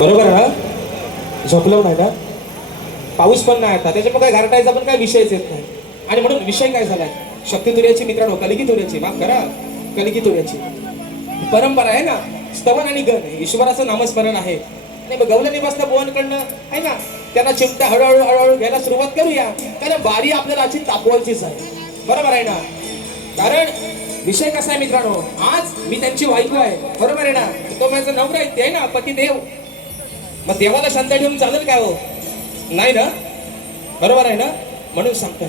बरोबर ना? झोपलो नाही ना? पाऊस पण नाही आता. त्याच्यामुळे काय गारटायचा पण काय विषयच येत नाही. आणि म्हणून विषय काय झालाय? शक्ती तुर्याची मित्रांनो कलिकी तुर्याची माफ करा. कलिकी तुर्याची परंपरा आहे ना? स्तवन आणि गण. ईश्वराचं नामस्मरण आहे. नाही मग गवलं निवासला बोवांकडनं आहे ना? त्यांना चिमटा हळूहळू हळूहळू घ्यायला सुरुवात करूया. कारण बारी आपल्याला अशी तापवायचीच आहे. बरोबर आहे ना? कारण विषय कसा आहे मित्रांनो? आज मी त्यांची बायको आहे. बरोबर आहे ना? तो माझा नवरा आहे ते आहे ना? पती देव मग देवाला शांत ठेवून चालेल काय हो? नाही ना? बरोबर आहे ना? म्हणून सांगतोय.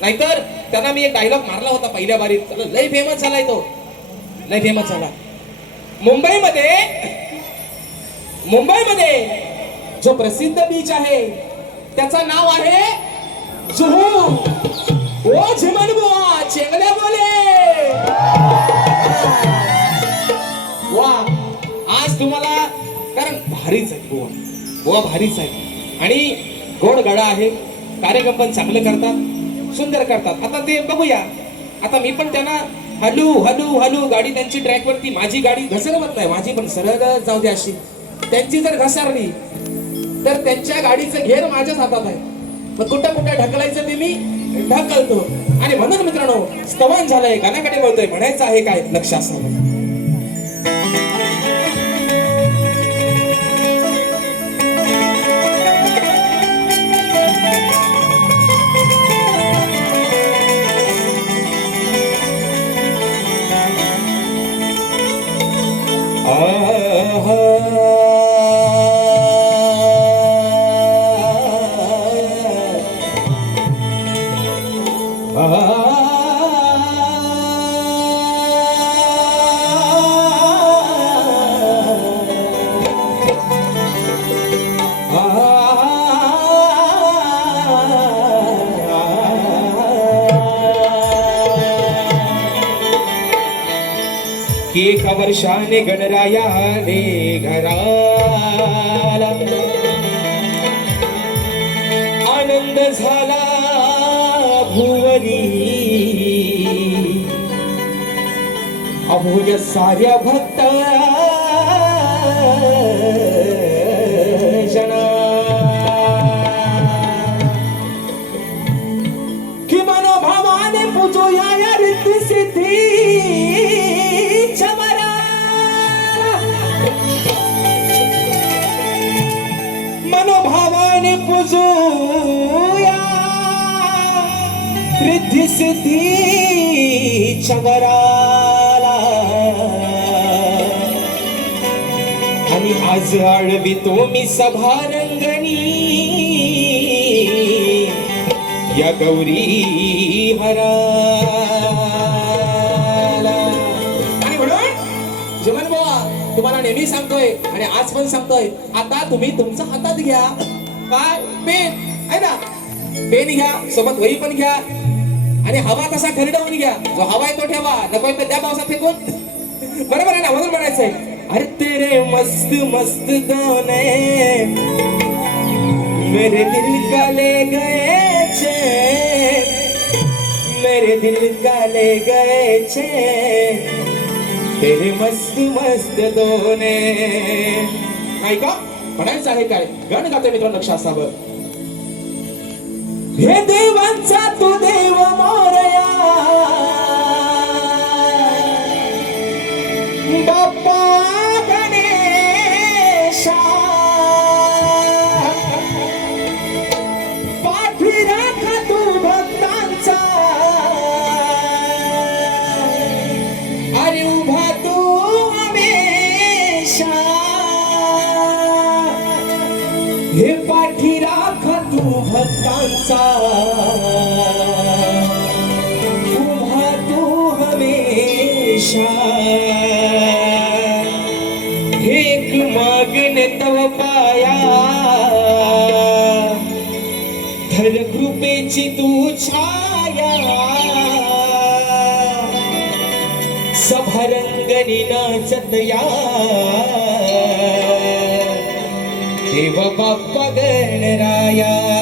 नाहीतर त्यांना मी एक डायलॉग मारला होता पहिल्या बारीत. त्याला लय फेमस झालाय तो. लय फेमस झाला. मुंबईमध्ये मुंबईमध्ये जो प्रसिद्ध बीच आहे त्याचं नाव आहे जुहू. ओ झिमन बुवा चेंगल्या बोले. वा. आज तुम्हाला भारीच आहे गोवा. गोवा भारीच आहे. आणि गोड गळा आहे. कार्यक्रम पण चांगले करतात सुंदर करतात. आता ते बघूया. आता मी पण त्यांना हलू हलू हलू गाडी त्यांची ट्रॅकवरती माझी गाडी घसरवत नाही. माझी पण सरळ जाऊ दे अशी. त्यांची जर घसरली तर त्यांच्या गाडीचं घेर माझ्याच हातात आहे. मग कुठं कुठं ढकलायचं ते मी ढकलतो. आणि म्हणून मित्रांनो स्तवन झालंय गाण्याकडे बोलतोय म्हणायचं आहे काय लक्ष की एका वर्षाने गणरायाने घराला. आनंद झाला भुवनी. अभुज साऱ्या भक्त मनोभावाने पूजूया रिद्धी सिद्धी चवराला आणि आज आळवितो मी सभा रंगणी या गौरी हराला. आणि म्हणून जीवन बाबा तुम्हाला नेहमी सांगतोय आणि आज पण सांगतोय आता तुम्ही तुमचा हातात घ्या. काय पेन आहे ना? पेन घ्या सोबत वही पण घ्या. आणि हवा तसा ठरवून घ्या. जो हवा आहे तो ठेवा. नको तर त्या पावसात फेकून. बरोबर आहे ना? म्हणून म्हणायचंय. अरे तेरे मस्त मस्त गाणे मेरे दिल का ले गए चैन मेरे दिल का ले गए चैन तेरे मस्त मस्त दोने ऐका. का म्हणायचं आहे काय? गण गाते मित्रांनो लक्ष असावं. हे देवांचा तू देव भक्तांचा उभा तू हमेशा एक मागणे तव पाया. धन कृपेची तू छाया. सभरंगनी नाचत या. देव बाप्पा गणराया.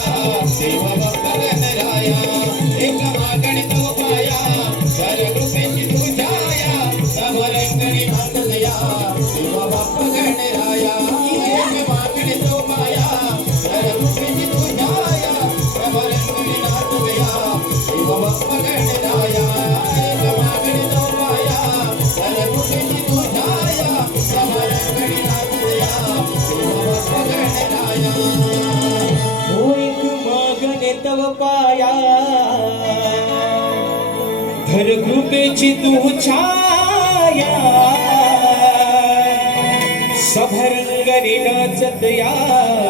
सेवा कृपेची तू छाया। सभरंगणी नाचत या।